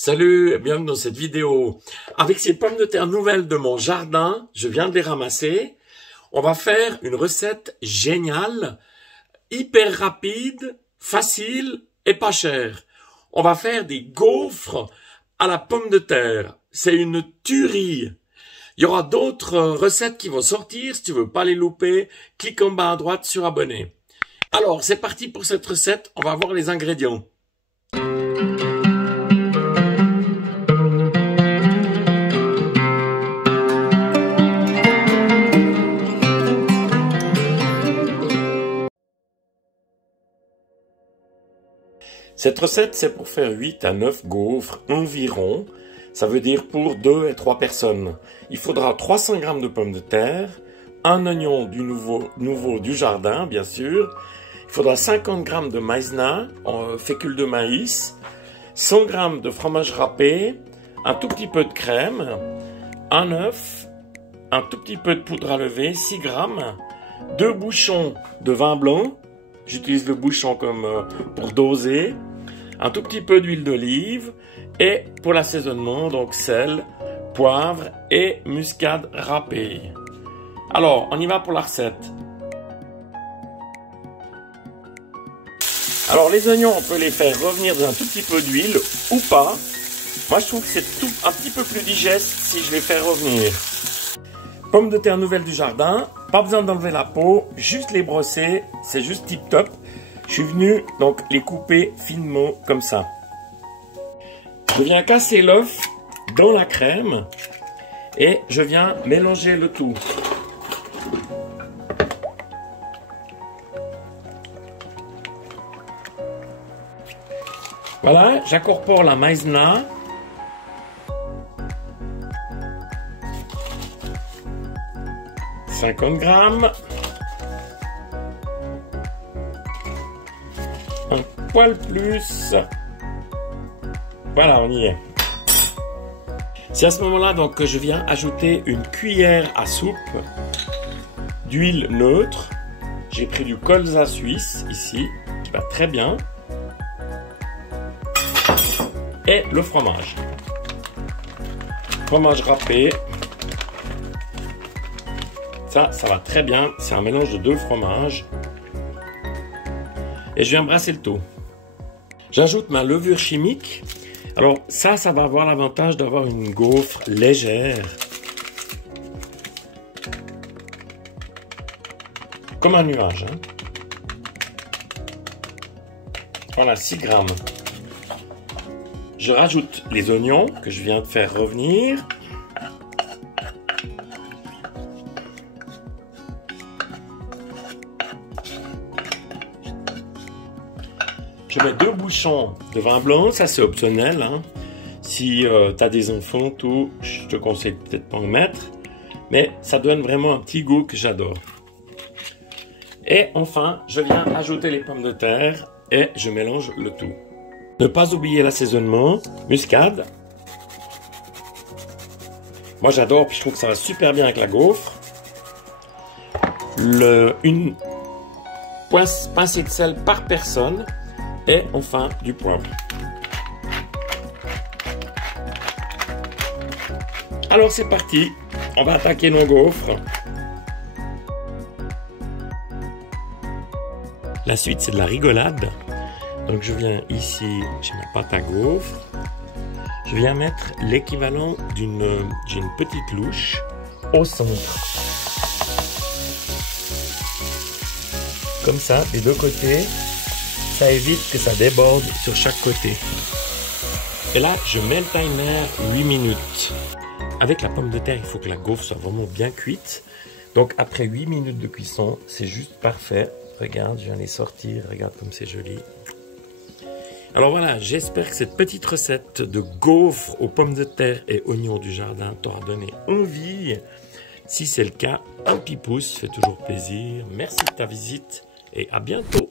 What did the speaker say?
Salut et bienvenue dans cette vidéo. Avec ces pommes de terre nouvelles de mon jardin, je viens de les ramasser. On va faire une recette géniale, hyper rapide, facile et pas chère. On va faire des gaufres à la pomme de terre. C'est une tuerie. Il y aura d'autres recettes qui vont sortir. Si tu veux pas les louper, clique en bas à droite sur abonner. Alors, c'est parti pour cette recette. On va voir les ingrédients. Cette recette, c'est pour faire 8 à 9 gaufres environ. Ça veut dire pour 2 et 3 personnes. Il faudra 300 g de pommes de terre, un oignon du nouveau du jardin, bien sûr. Il faudra 50 g de maïzena, fécule de maïs, 100 g de fromage râpé, un tout petit peu de crème, un œuf, un tout petit peu de poudre à lever, 6 g, 2 bouchons de vin blanc. J'utilise le bouchon comme pour doser. Un tout petit peu d'huile d'olive. Et pour l'assaisonnement, donc sel, poivre et muscade râpée. Alors, on y va pour la recette. Alors, les oignons, on peut les faire revenir dans un tout petit peu d'huile ou pas. Moi, je trouve que c'est un petit peu plus digeste si je les fais revenir. Pommes de terre nouvelles du jardin, pas besoin d'enlever la peau, juste les brosser, c'est juste tip top. Je suis venu donc les couper finement comme ça. Je viens casser l'œuf dans la crème et je viens mélanger le tout. Voilà, j'incorpore la maïzena. « 50 g, un poil plus, voilà, on y est. C'est à ce moment-là donc que je viens ajouter une cuillère à soupe d'huile neutre. J'ai pris du colza suisse ici, qui va très bien, et le fromage. Fromage râpé. Ça va très bien. C'est un mélange de 2 fromages. Et je viens brasser le tout. J'ajoute ma levure chimique. Alors ça va avoir l'avantage d'avoir une gaufre légère. Comme un nuage. Hein. Voilà, 6 g. Je rajoute les oignons que je viens de faire revenir. Je mets 2 bouchons de vin blanc, ça c'est optionnel. Hein. Si tu as des enfants, tout, je te conseille peut-être pas en mettre. Mais ça donne vraiment un petit goût que j'adore. Et enfin, je viens ajouter les pommes de terre et je mélange le tout. Ne pas oublier l'assaisonnement, muscade. Moi j'adore, puis je trouve que ça va super bien avec la gaufre. Une pincée de sel par personne. Et enfin du poivre. Alors c'est parti, on va attaquer nos gaufres. La suite c'est de la rigolade. Donc je viens ici, j'ai ma pâte à gaufres. Je viens mettre l'équivalent j'ai une petite louche au centre. Comme ça, des deux côtés. Ça évite que ça déborde sur chaque côté. Et là, je mets le timer 8 minutes. Avec la pomme de terre, il faut que la gaufre soit vraiment bien cuite. Donc après 8 minutes de cuisson, c'est juste parfait. Regarde, je viens les sortir. Regarde comme c'est joli. Alors voilà, j'espère que cette petite recette de gaufres aux pommes de terre et oignons du jardin t'aura donné envie. Si c'est le cas, un petit pouce fait toujours plaisir. Merci de ta visite et à bientôt.